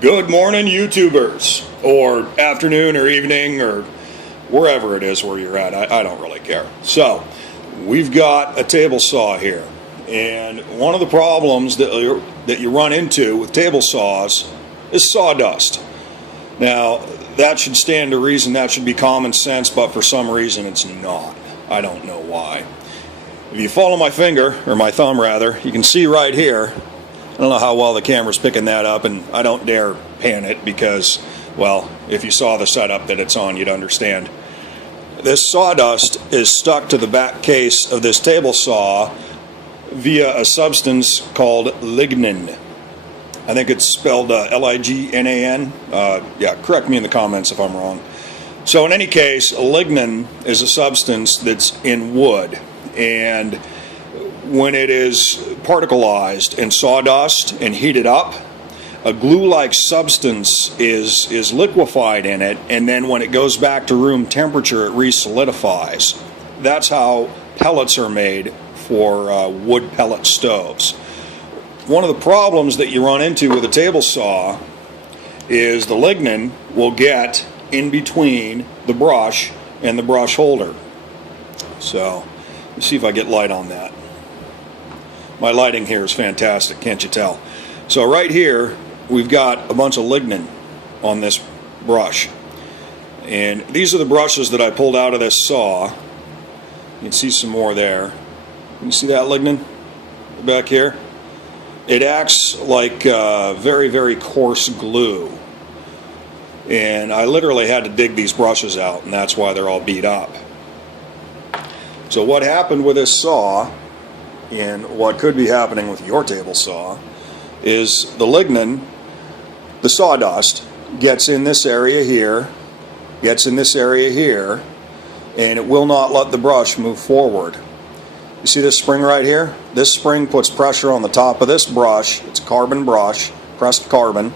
Good morning, YouTubers, or afternoon or evening or wherever it is where you're at. I don't really care. So we've got a table saw here, and one of the problems that you run into with table saws is sawdust. Now that should stand to reason, that should be common sense, but for some reason it's not. I don't know why. If you follow my finger, or my thumb rather, you can see right here. I don't know how well the camera's picking that up, and I don't dare pan it because, well, if you saw the setup that it's on, you'd understand. This sawdust is stuck to the back case of this table saw via a substance called lignin. I think it's spelled Lignan. Yeah, correct me in the comments if I'm wrong. So in any case, lignin is a substance that's in wood, and when it is particleized in sawdust and heated up, a glue-like substance is liquefied in it, and then when it goes back to room temperature, it re-solidifies. That's how pellets are made for wood pellet stoves. One of the problems that you run into with a table saw is the lignin will get in between the brush and the brush holder. So let's see if I get light on that. My lighting here is fantastic, can't you tell? So right here, we've got a bunch of lignin on this brush. And these are the brushes that I pulled out of this saw. You can see some more there. You see that lignin back here? It acts like very, very coarse glue. And I literally had to dig these brushes out, and that's why they're all beat up. So what happened with this saw, and what could be happening with your table saw, is the lignin, the sawdust, gets in this area here, gets in this area here, and it will not let the brush move forward. You see this spring right here? This spring puts pressure on the top of this brush. It's a carbon brush, pressed carbon,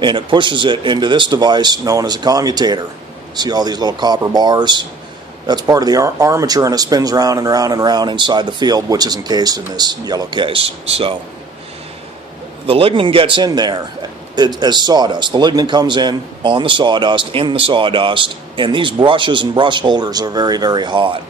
and it pushes it into this device known as a commutator. See all these little copper bars? That's part of the armature, and it spins round and round and round inside the field, which is encased in this yellow case. So the lignin gets in there as sawdust. The lignin comes in on the sawdust, and these brushes and brush holders are very, very hot.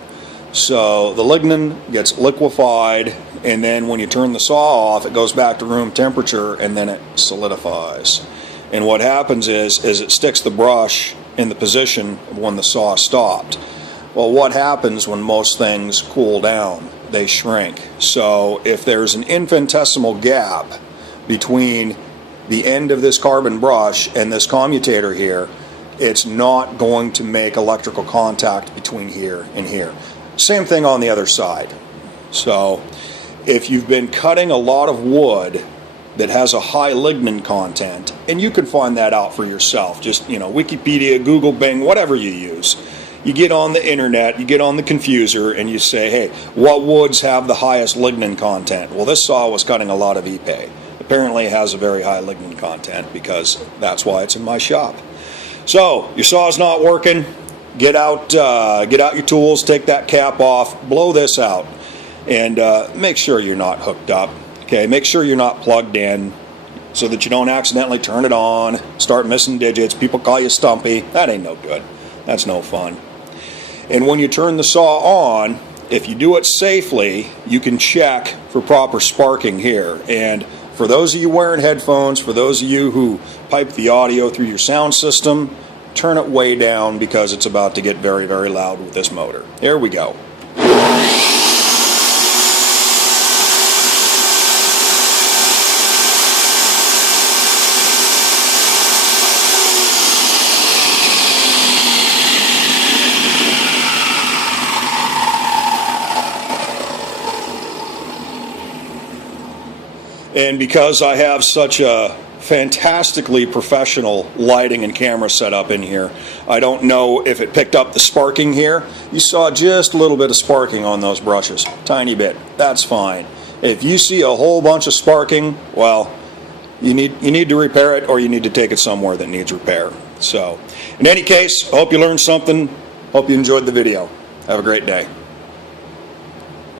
So the lignin gets liquefied, and then when you turn the saw off, it goes back to room temperature, and then it solidifies. And what happens is it sticks the brush in the position of when the saw stopped. Well, what happens when most things cool down? They shrink. So if there's an infinitesimal gap between the end of this carbon brush and this commutator here, it's not going to make electrical contact between here and here. Same thing on the other side. So if you've been cutting a lot of wood that has a high lignin content, and you can find that out for yourself, just, you know, Wikipedia, Google, Bing, whatever you use. You get on the internet, you get on the confuser, and you say, hey, what woods have the highest lignin content? Well, this saw was cutting a lot of Ipe. Apparently it has a very high lignin content, because that's why it's in my shop. So, your saw's not working, get out your tools, take that cap off, blow this out, and make sure you're not hooked up. Okay, make sure you're not plugged in so that you don't accidentally turn it on, start missing digits, people call you stumpy. That ain't no good. That's no fun. And when you turn the saw on, if you do it safely, you can check for proper sparking here. And for those of you wearing headphones, for those of you who pipe the audio through your sound system, turn it way down because it's about to get very, very loud with this motor. Here we go. And because I have such a fantastically professional lighting and camera setup in here, I don't know if it picked up the sparking here. You saw just a little bit of sparking on those brushes, tiny bit. That's fine. If you see a whole bunch of sparking, well, you need to repair it, or you need to take it somewhere that needs repair. So, in any case, I hope you learned something. Hope you enjoyed the video. Have a great day.